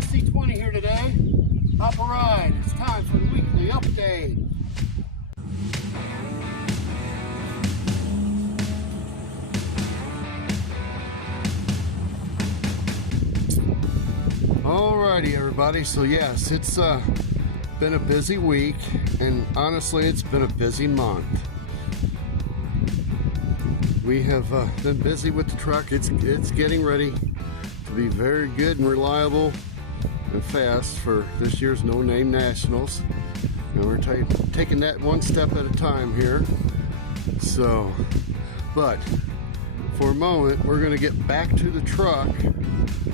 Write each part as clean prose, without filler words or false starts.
C20 here today. Hop a ride. It's time for the weekly update. Alrighty everybody, so yes, it's been a busy week, and honestly it's been a busy month. We have been busy with the truck. It's getting ready to be very good and reliable and fast for this year's No Name Nationals, and we're taking that one step at a time here. So, but for a moment we're going to get back to the truck,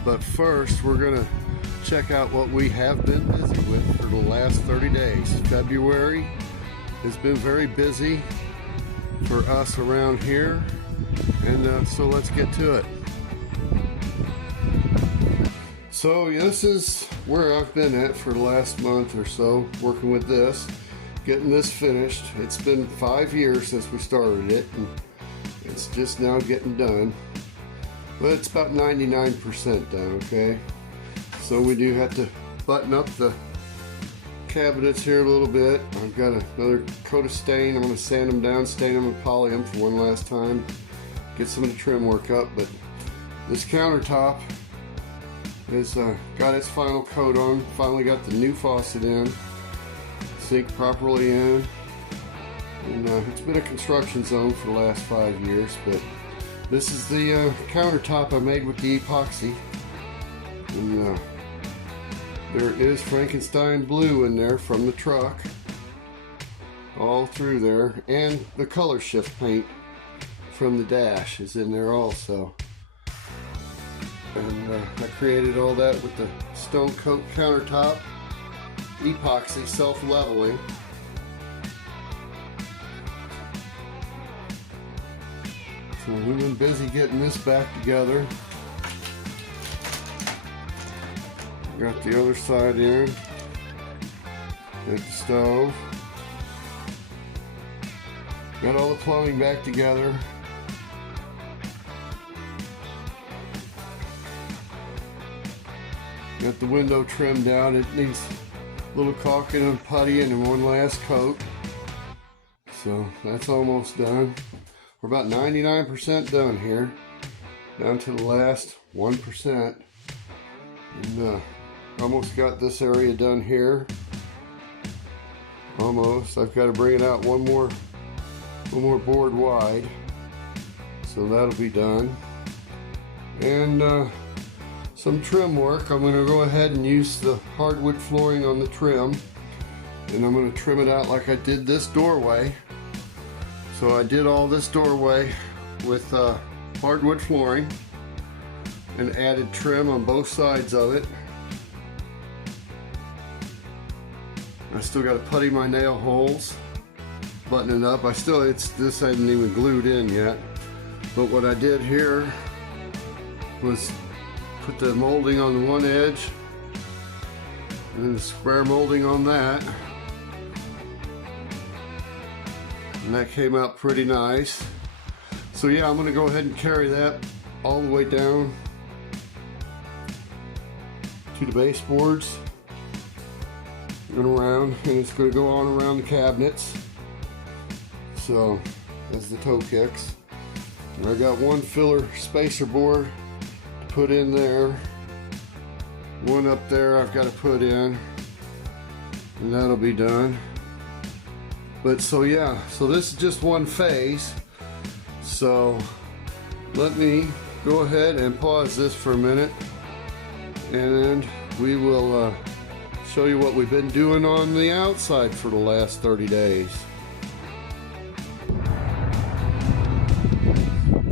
but first we're going to check out what we have been busy with for the last 30 days. February has been very busy for us around here, and so let's get to it. So this is where I've been at for the last month or so, working with this, getting this finished. It's been 5 years since we started it, and it's just now getting done, but it's about 99% done. Okay, so we do have to button up the cabinets here a little bit. I've got another coat of stain. I'm going to sand them down, stain them, and poly them for one last time, get some of the trim work up. But this countertop has got its final coat on. Finally got the new faucet in, sink properly in, and it's been a construction zone for the last 5 years. But this is the countertop I made with the epoxy, and there is Frankenstein blue in there from the truck, all through there, and the color shift paint from the dash is in there also. And I created all that with the stone coat countertop, epoxy, self-leveling. So we've been busy getting this back together. Got the other side in at the stove. Got all the plumbing back together. Got the window trimmed out. It needs a little caulking and putty and one last coat. So that's almost done. We're about 99% done here, down to the last 1%. And almost got this area done here. Almost. I've got to bring it out one more board wide, so that'll be done. And some trim work. I'm going to go ahead and use the hardwood flooring on the trim, and I'm going to trim it out like I did this doorway. So I did all this doorway with hardwood flooring and added trim on both sides of it. I still got to putty my nail holes, button it up. This isn't even glued in yet. But what I did here was put the molding on the one edge and the square molding on that. And that came out pretty nice. So yeah, I'm going to go ahead and carry that all the way down to the baseboards and around, and it's going to go on around the cabinets, so as the toe kicks. And I got one filler spacer board to put in there, one up there I've got to put in, and that'll be done. But so yeah, so this is just one phase. So let me go ahead and pause this for a minute, and we will show you what we've been doing on the outside for the last 30 days.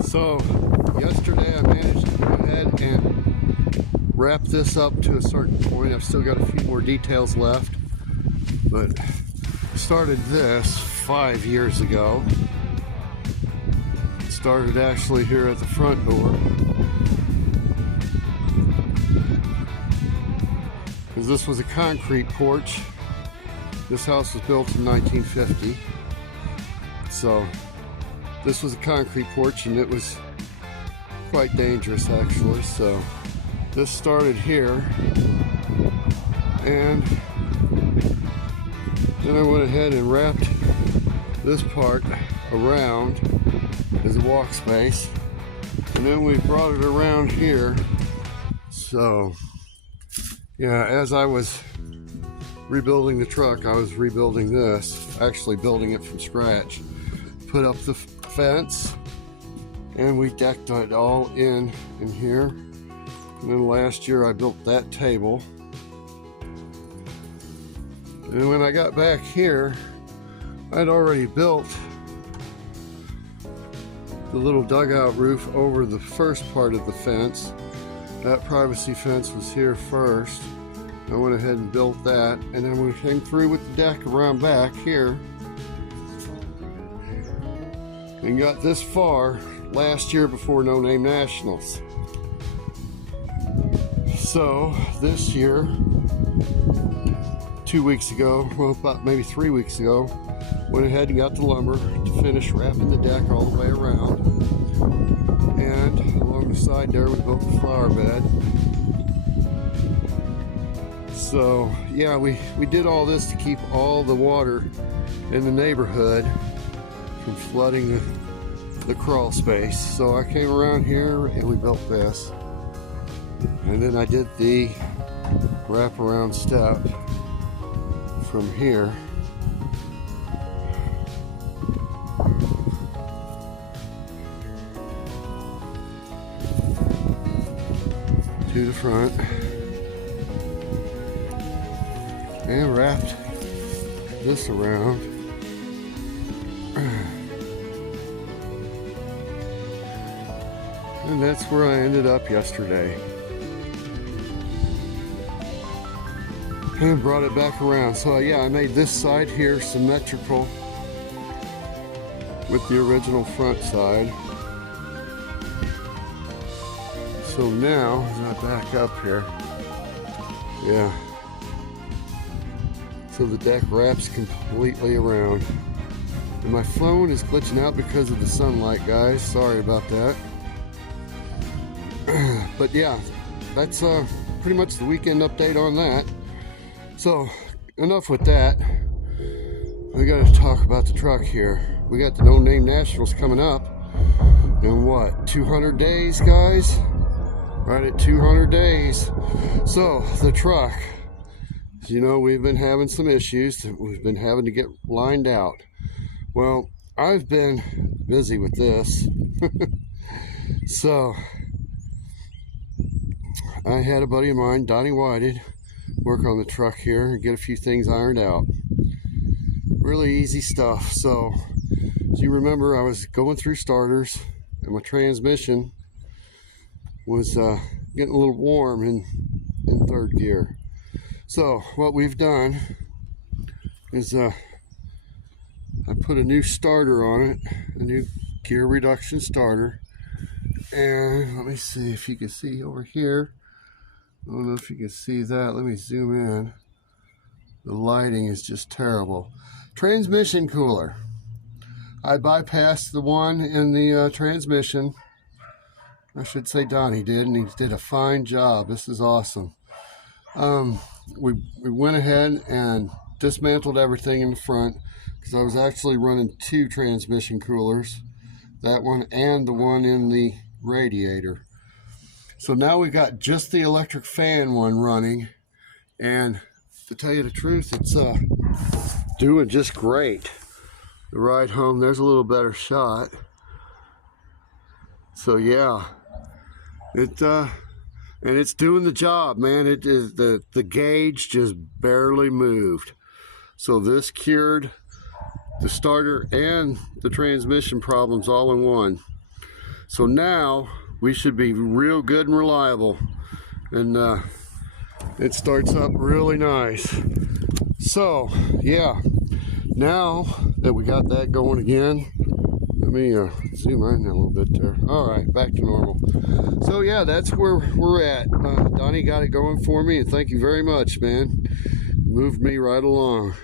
So yesterday I managed to go ahead and wrap this up to a certain point. I've still got a few more details left, but I started this 5 years ago. Started actually here at the front door, because this was a concrete porch. This house was built in 1950, so this was a concrete porch, and it was quite dangerous actually. So this started here, And then I went ahead and wrapped this part around as a walk space, and then we brought it around here. So yeah, as I was rebuilding the truck, I was rebuilding this, actually building it from scratch. Put up the fence, and we decked it all in here. And then last year I built that table. And when I got back here, I'd already built the little dugout roof over the first part of the fence. That privacy fence was here first. I went ahead and built that, and then we came through with the deck around back here and got this far last year before No Name Nationals. So this year, 2 weeks ago, well, about maybe 3 weeks ago, went ahead and got the lumber to finish wrapping the deck all the way around. And along the side there, we built the flower bed. So yeah, we did all this to keep all the water in the neighborhood from flooding the crawl space. So I came around here and we built this. And then I did the wraparound step from here to the front and wrapped this around. And that's where I ended up yesterday. And brought it back around. So yeah, I made this side here symmetrical with the original front side. So now, as I back up here, yeah. So the deck wraps completely around. And my phone is glitching out because of the sunlight, guys. Sorry about that. But yeah, that's pretty much the weekend update on that. So enough with that. We got to talk about the truck here. We got the No Name Nationals coming up in what, 200 days, guys? Right at 200 days. So the truck, you know, we've been having some issues. We've been having to get lined out. Well, I've been busy with this. So I had a buddy of mine, Donnie Whited, work on the truck here and get a few things ironed out. Really easy stuff. So as you remember, I was going through starters and my transmission was getting a little warm in third gear. So what we've done is I put a new starter on it, a new gear reduction starter. And let me see if you can see over here. I don't know if you can see that. Let me zoom in. The lighting is just terrible. Transmission cooler. I bypassed the one in the transmission. I should say Donnie did, and he did a fine job. This is awesome. We went ahead and dismantled everything in the front because I was actually running two transmission coolers. That one and the one in the radiator. So now we got just the electric fan one running, and to tell you the truth, it's doing just great. The ride home, there's a little better shot. So yeah, and it's doing the job, man. It is the gauge just barely moved. So this cured the starter and the transmission problems all in one. So now we should be real good and reliable, and it starts up really nice. So yeah, now that we got that going again, let me zoom in a little bit there. All right, back to normal. So yeah, that's where we're at. Donnie got it going for me, and thank you very much, man. Moved me right along.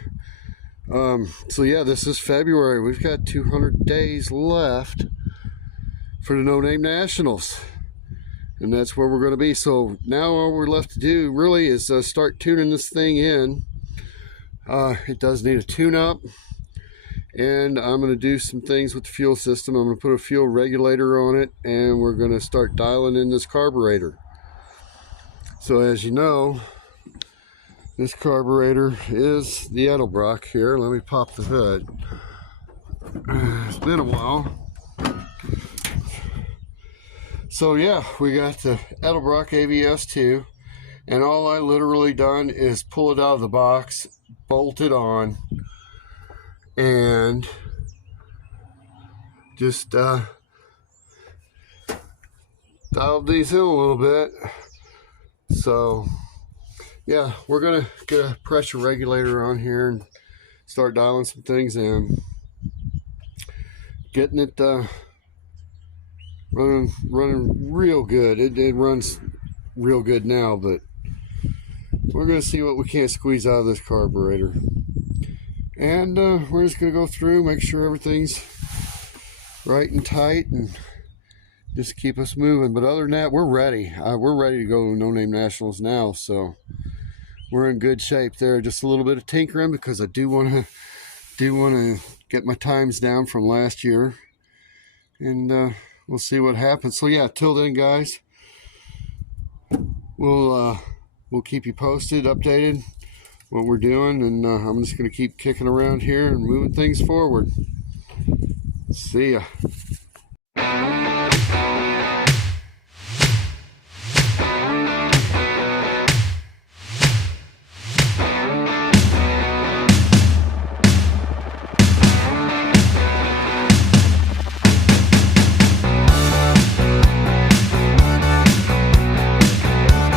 So yeah, this is February. We've got 200 days left for the No Name Nationals. and that's where we're going to be. So now all we're left to do really is start tuning this thing in. It does need a tune-up, and I'm going to do some things with the fuel system. I'm going to put a fuel regulator on it, and we're going to start dialing in this carburetor. So as you know, this carburetor is the Edelbrock here. Let me pop the hood. It's been a while. So yeah, we got the Edelbrock AVS2, and all I literally done is pull it out of the box, bolt it on, and just dialed these in a little bit. So yeah, we're gonna get a pressure regulator on here and start dialing some things in, getting it running real good. It runs real good now, but we're gonna see what we can't squeeze out of this carburetor, and we're just gonna go through, make sure everything's right and tight, and just keep us moving. But other than that, we're ready. We're ready to go to No Name Nationals now, so we're in good shape there. Just a little bit of tinkering because I do want to get my times down from last year, and we'll see what happens. So yeah, till then, guys, we'll keep you posted, updated what we're doing, and I'm just going to keep kicking around here and moving things forward. See ya.